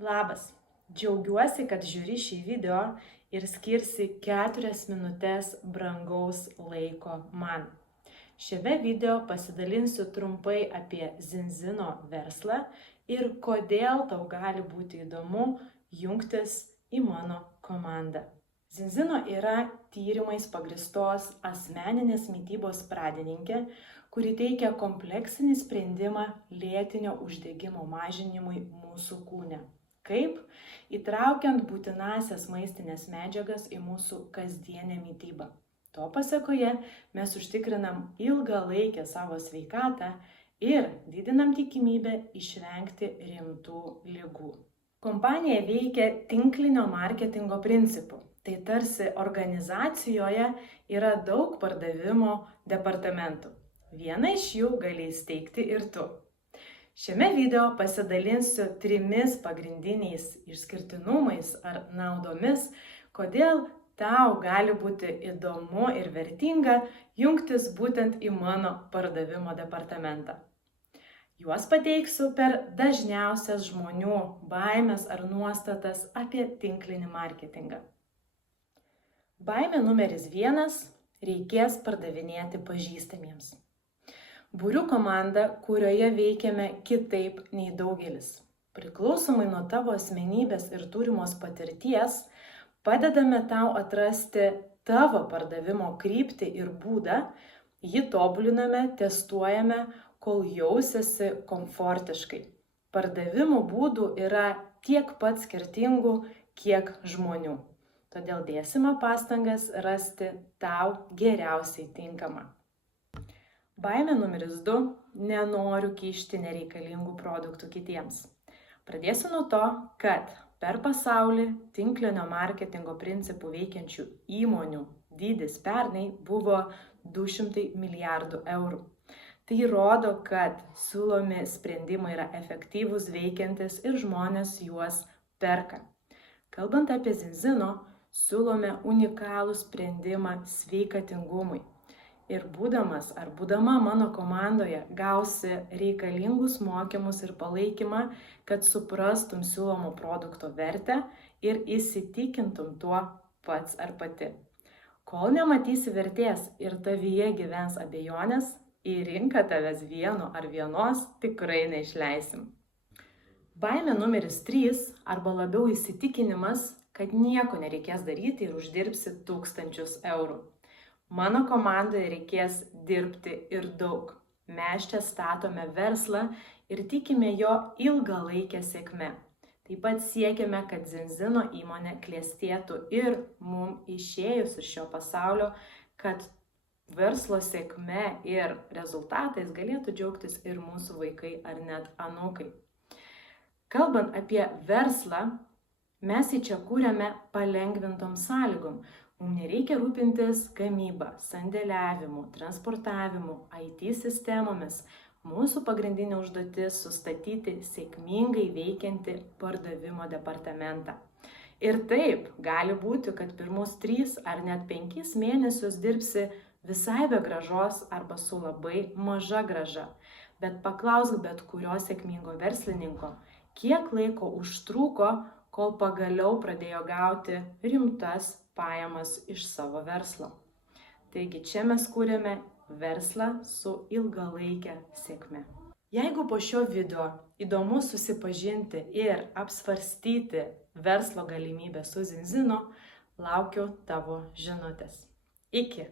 Labas, džiaugiuosi, kad žiūri šį video ir skirsi 4 minutės brangaus laiko man. Šiame video pasidalinsiu trumpai apie Zinzino verslą ir kodėl tau gali būti įdomu jungtis į mano komandą. Zinzino yra tyrimais pagristos asmeninės mitybos pradininkė, kuri teikia kompleksinį sprendimą lėtinio uždegimo mažinimui mūsų kūne. Kaip? Įtraukiant būtinąsias maistinės medžiagas į mūsų kasdienę mitybą. To pasekoje mes užtikrinam ilgalaikę savo sveikatą ir didinam tikimybę išvengti rimtų ligų. Kompanija veikia tinklinio marketingo principu. Tai tarsi organizacijoje yra daug pardavimo departamentų. Vieną iš jų gali įsteigti ir tu. Šiame video pasidalinsiu 3 pagrindiniais išskirtinumais ar naudomis, kodėl tau gali būti įdomu ir vertinga jungtis būtent į mano pardavimo departamentą. Juos pateiksiu per dažniausias žmonių baimes ar nuostatas apie tinklinį marketingą. Baimė numeris 1 – reikės pardavinėti pažįstamiems. Buriu komandą, kurioje veikiame kitaip nei daugelis. Priklausomai nuo tavo asmenybės ir turimos patirties, padedame tau atrasti tavo pardavimo kryptį ir būdą, jį tobuliname, testuojame, kol jausiesi komfortiškai. Pardavimo būdų yra tiek pat skirtingų, kiek žmonių. Todėl dėsime pastangas rasti tau geriausiai tinkamą. Baimė numeris 2 – nenoriu kišti nereikalingų produktų kitiems. Pradėsiu nuo to, kad per pasaulį tinklinio marketingo principų veikiančių įmonių dydis pernai buvo 200 milijardų eurų. Tai rodo, kad siūlomi sprendimai yra efektyvūs, veikiantis ir žmonės juos perka. Kalbant apie Zinzino, siūlome unikalų sprendimą sveikatingumui. Ir būdamas ar būdama mano komandoje gausi reikalingus mokymus ir palaikymą, kad suprastum siūlomo produkto vertę ir įsitikintum tuo pats ar pati. Kol nematysi vertės ir tavyje gyvens abejonės, į rinką tavęs vieno ar vienos tikrai neišleisim. Baimė numeris 3 arba labiau įsitikinimas, kad nieko nereikės daryti ir uždirbsi 1000 eurų. Mano komandoje reikės dirbti ir daug. Mes čia statome verslą ir tikime jo ilgalaikę sėkmę. Taip pat siekiame, kad Zinzino įmonė klestėtų ir mum išėjus iš šio pasaulio, kad verslo sėkme ir rezultatais galėtų džiaugtis ir mūsų vaikai ar net anūkai. Kalbant apie verslą, mes jį čia kūrėme palengvintom sąlygom. Mums nereikia rūpintis gamyba, sandėliavimu, transportavimu, IT sistemomis. Mūsų pagrindinė užduotis – sustatyti sėkmingai veikiantį pardavimo departamentą. Ir taip, gali būti, kad pirmus 3 ar net 5 mėnesius dirbsi visai be grąžos arba su labai maža grąža. Bet paklausk bet kurio sėkmingo verslininko, kiek laiko užtruko, kol pagaliau pradėjo gauti rimtas pajamas iš savo verslo. Taigi čia mes kūrėme verslą su ilgalaike sėkme. Jeigu po šio video įdomu susipažinti ir apsvarstyti verslo galimybę su Zinzino, laukiu tavo žinutės. Iki!